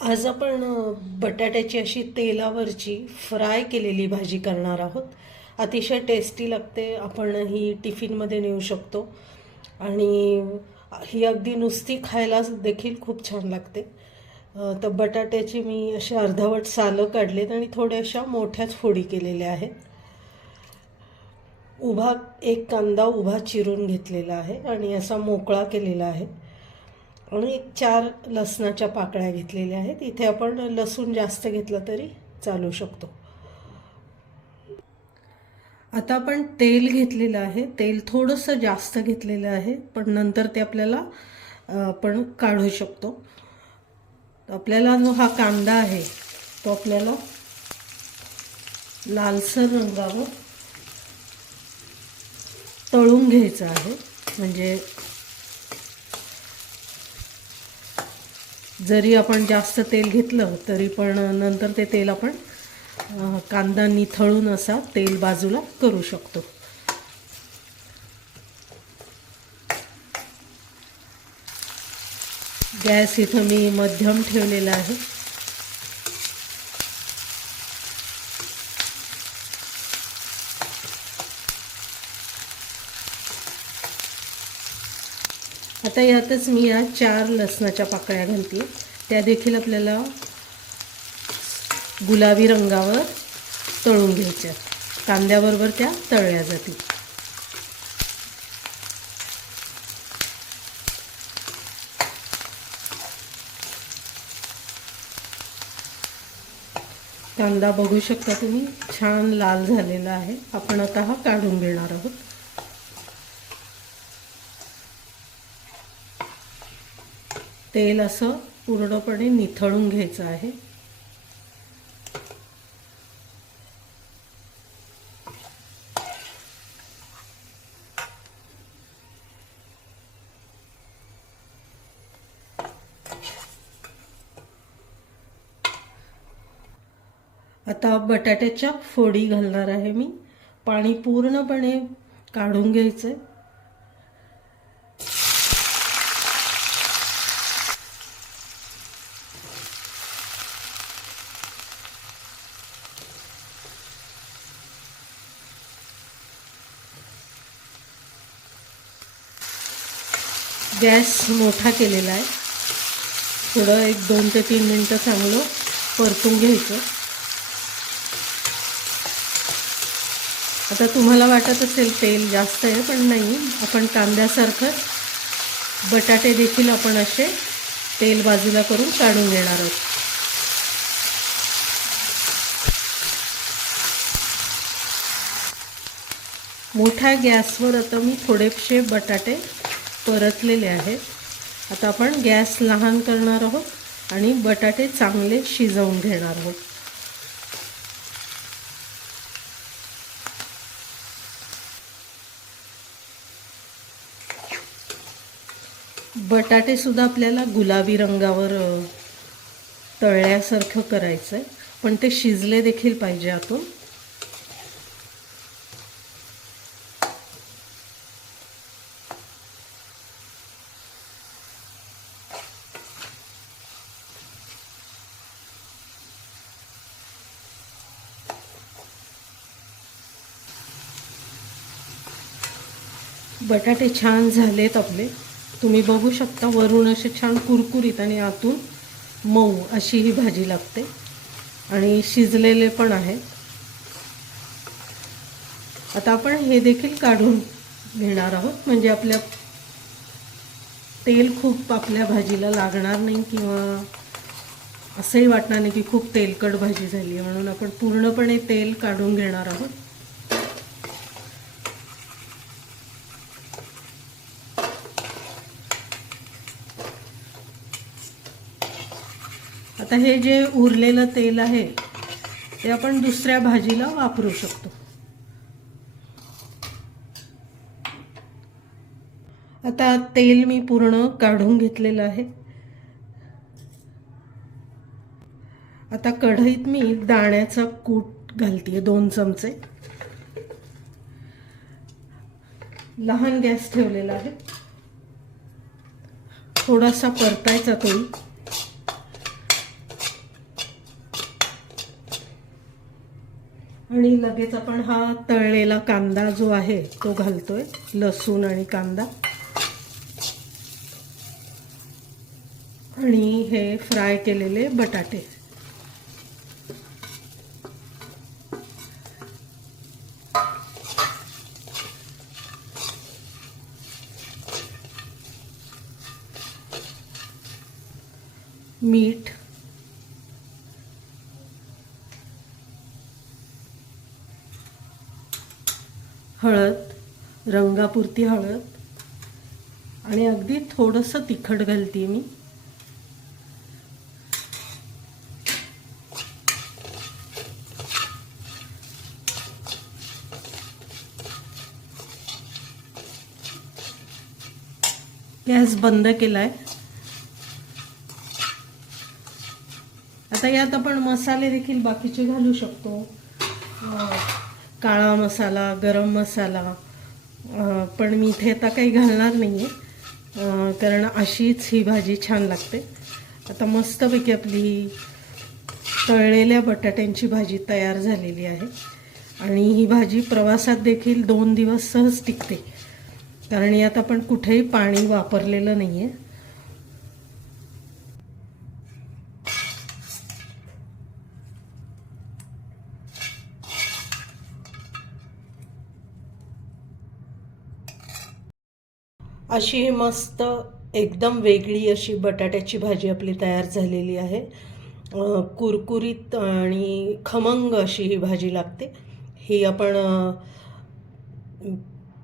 आज आपण बटाट्याची अशी तेलावरची फ्राय केलेली भाजी करणार आहोत. अतिशय टेस्टी लागते. आपण ही टिफिनमध्ये नेऊ शकतो. आणि ही अगदी नुसती खायला देखील खूप छान लागते. तर बटाट्याची मी अशी अर्धवट सालं काढलेत आणि थोड्याशा मोठ्याच फोडी केलेल्या आहेत. उभा एक कांदा उभा चिरून घेतलेला आहे आणि असा मोकळा केलेला आहे. आणि एक चार लसणाच्या पाकळ्या घेतलेल्या आहेत. इथे आपण लसूण जास्त घेतलं तरी चालू शकतो. आता आपण तेल घेतलेलं आहे. तेल थोडंसं जास्त घेतलेलं आहे पण नंतर ते आपल्याला आपण काढू शकतो. आपल्याला जो हा कांदा आहे तो आपल्याला लालसर रंगावर तळून घ्यायचा आहे. म्हणजे जरी आपण जास्त तेल घेतलं तरी पण नंतर ते तेल आपण कांदा निथळून असा तेल बाजूला करू शकतो. गॅस इथं मी मध्यम ठेवलेला आहे. आता यातच मी या चार लसणाच्या पाकळ्या घालते. त्या देखील आपल्याला गुलाबी रंगावर तळून घ्यायच्या. कांद्याबरोबर त्या तळल्या जातील. कांदा बघू शकता तुम्ही छान लाल झालेला आहे. आपण आता हा काढून घेणार आहोत. तेल असं पूर्णपणे निथळून घ्यायचं आहे. आता बटाट्याच्या फोडी घालणार आहे मी. पाणी पूर्णपणे काढून घ्यायचं गॅस मोठा केलेला आहे. थोडं एक दोन ते तीन मिनटं चांगलं परतून घ्यायचं. आता तुम्हाला वाटत असेल तेल जास्त आहे पण नाही. आपण कांद्यासारखं बटाटे देखील आपण असे तेल बाजूला करून काढून घेणार आहोत. मोठ्या गॅसवर आता मी थोडेसे बटाटे परतलेले आहेत आता आपण गॅस लहान करणार आहोत आणि बटाटे चांगले शिजवून घेणार आहोत. बटाटे सुद्धा आपल्याला गुलाबी रंगावर तळल्यासारखं करायचं आहे पण ते शिजले देखील पाहिजे आतून. बटाटे छान झालेत आपले. तुम्ही बघू शकता वरून असे छान कुरकुरीत आणि आतून मऊ अशी ही भाजी लागते. आणि शिजलेले पण आहेत. आता आपण हे देखील काढून घेणार आहोत. म्हणजे आपल्या तेल खूप आपल्या भाजीला लागणार नाही किंवा असंही वाटणार नाही की खूप तेलकट भाजी झाली आहे. म्हणून आपण पूर्णपणे तेल काढून घेणार आहोत. आता हे जे उरलेलं तेल आहे ते आपण दुसऱ्या भाजीला वापरू शकतो. आता तेल मी पूर्ण काढून घेतलेलं आहे. आता कढईत मी दाण्याचा कूट घालते दोन चमचे. लहान गॅस ठेवलेला आहे. थोडासा परतायचा तोही आणि लगेच आपण हा तळलेला कांदा जो आहे तो घालतोय लसूण आणि कांदा. आणि हे फ्राय केलेले बटाटे. मीठ हळद रंगापुरती हळद आणि अगदी थोडंसं तिखट घालते मी. गॅस बंद केला आहे आता यात आपण मसाले देखील बाकीचे घालू शकतो. काळा मसाला गरम मसाला पण मी इथे आता काही घालणार नाही आहे कारण अशीच ही भाजी छान लागते. आता मस्तपैकी आपली ही तळलेल्या बटाट्यांची भाजी तयार झालेली आहे. आणि ही भाजी प्रवासात देखील दोन दिवस सहज टिकते. कारण यात आपण कुठेही पाणी वापरलेलं नाही आहे अशी ही मस्त एकदम वेगळी अशी बटाट्याची भाजी आपली तयार झालेली आहे. कुरकुरीत आणि खमंग अशी ही भाजी लागते. ही आपण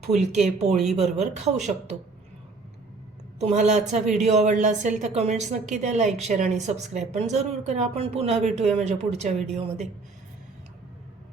फुलके पोळीबरोबर खाऊ शकतो. तुम्हाला आजचा व्हिडिओ आवडला असेल तर कमेंट्स नक्की द्या लाईक शेअर आणि सबस्क्राईब पण जरूर करा. आपण पुन्हा भेटूया माझ्या पुढच्या व्हिडिओमध्ये.